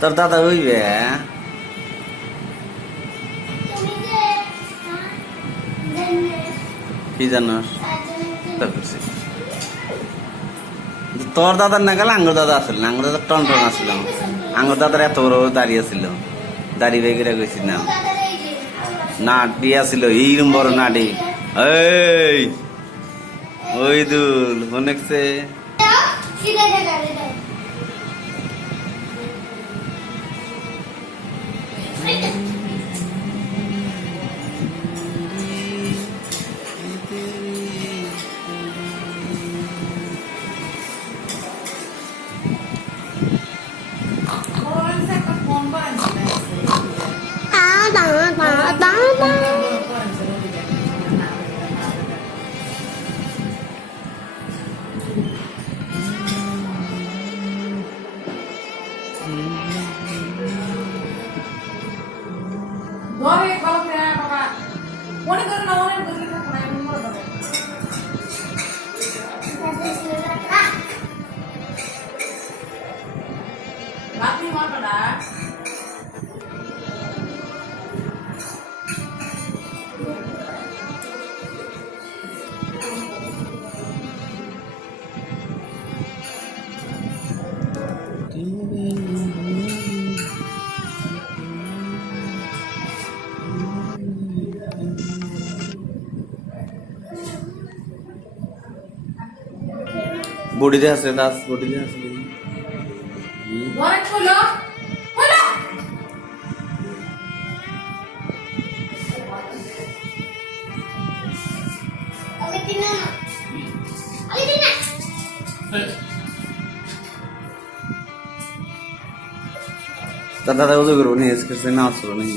তোর দাদা হইবে কি জানোস তোর দাদার না গেলে আঙ্গুর দাদা আসল না, আঙ্গুর দাদা টন টন আসছিল আঙ্গুর দাদার এত বড় দাঁড়িয়ে ছিল দাড়ি বেগিরা গেছিলাম নাটি আসছিল এইরম বড় নাটি। ওই দুল অনেকছে বডিতে আছে দাস বডিতে আছে ধরে খোলো তার দাদা উজু করব নি এসে না আসলো নাকি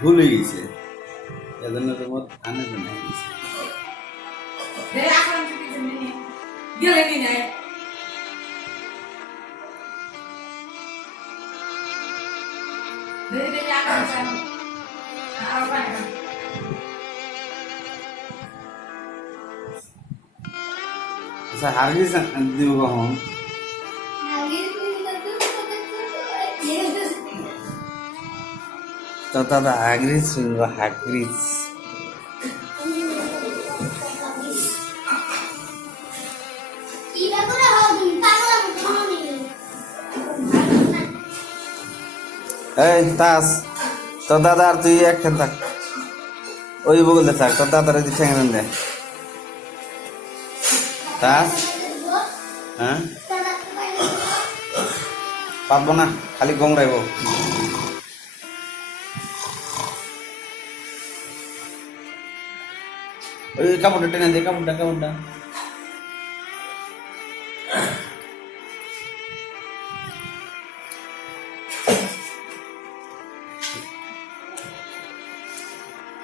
ভুলে গেছে। এজন্য তোমার আনে তো নাই। গেছে গেলেনি না సార్ హరిగి దివ్వహం తత ఆగ్రీస్ హగ్రీస్ ఇలా కూడా এই, তাস। তোর দাদা আর তুই একখান থাক। ওই বগলে থাক, তোর দাদার ওই ঠেঙে দে তাস? হ্যাঁ? পারব না, খালি গমরাইব ওই কাপড়টা টেনে দে, কাপড়টা কাপড়টা।